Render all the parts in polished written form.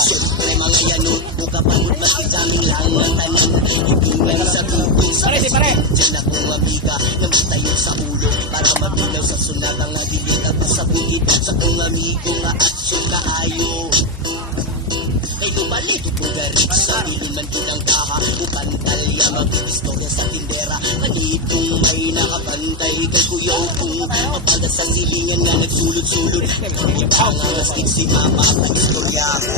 Siyempre mga yanot, buka pagod makidaming lang ng tanan. Itungan sa tubig sa pare. Diyan akong amiga na matayo sa ulo para mabinaw sa sunat ang nagiging ako sa bukid. Sa kong amigo nga aksyon kaayo. Kay lumalik kong garik sa ilin man pinang kaha. Upantalya mag-istorya sa tindera. Manitong may nakapantay kay kuyaw kong mapaga sa silingan nga nagsulod-sulod. Ipang nga mastig si mama at istorya ko.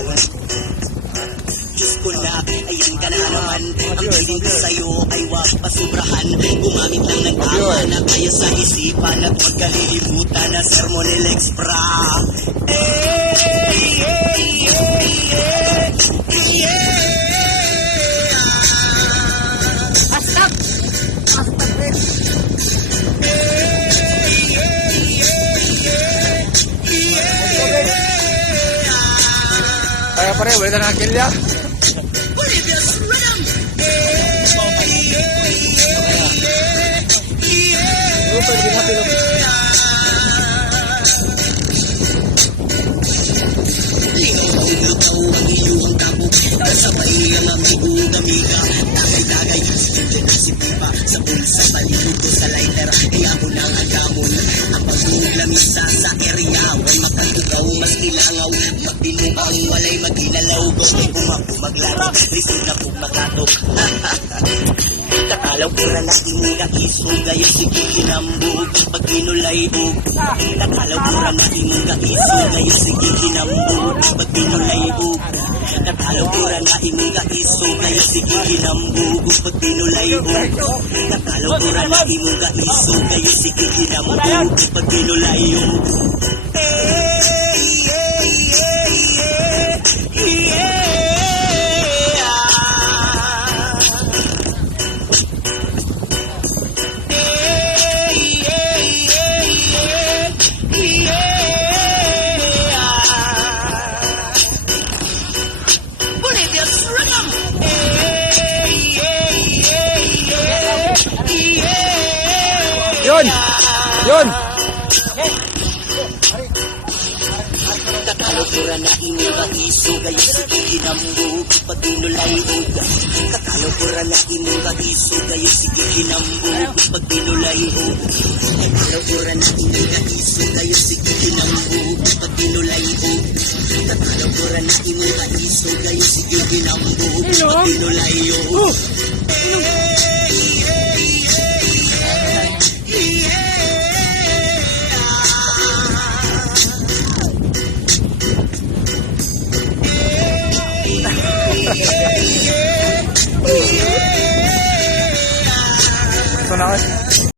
Diyos ko na, ayan ka na naman. Ang piling ko sa'yo ay wag pasubrahan. Gumamit lang ng tama na kaya sa isipan at huwag kalilimutan na sermon ni Lex Bra. Kaya pare, wala na nakakilya. Lutaw ang iyong tapo. Kasabay ang amigo amiga. Tagay-tagay, si Pipa. Sa pulsa, balilog ko sa lighter. Kaya ko nang agamon. Ang pagmuglamisa sa area. Huwag makalugaw, mas nilangaw. Magbinuang walay maginalaw. Gawin kung ako maglaro. Lisod na kong makato. Katalaw ko na nakinig ang iso. Gaya sige kinambog. Pag ginulayog. Katalaw ko na nakinig ang iso. Gaya sige kinambog. Pag ginulayog. Katalaw ko na nakinig ang iso. Gaya sige kinambog. Pag ginulayog. Katalaw ko na nakinig ang iso. Gaya sige kinambog. Pag ginulayog. Yun! Katalo pura na inyong iso. Gaya sige kinambog. Pag ginulayog. Katalo pura na inyong iso. Gaya sige kinambog. Pag ginulayog. Katalo pura na inyong iso. Gaya sige kinambog. Pag ginulayog. Katalo pura na inyong iso. Gaya sige kinambog. Pag ginulayog. Ito na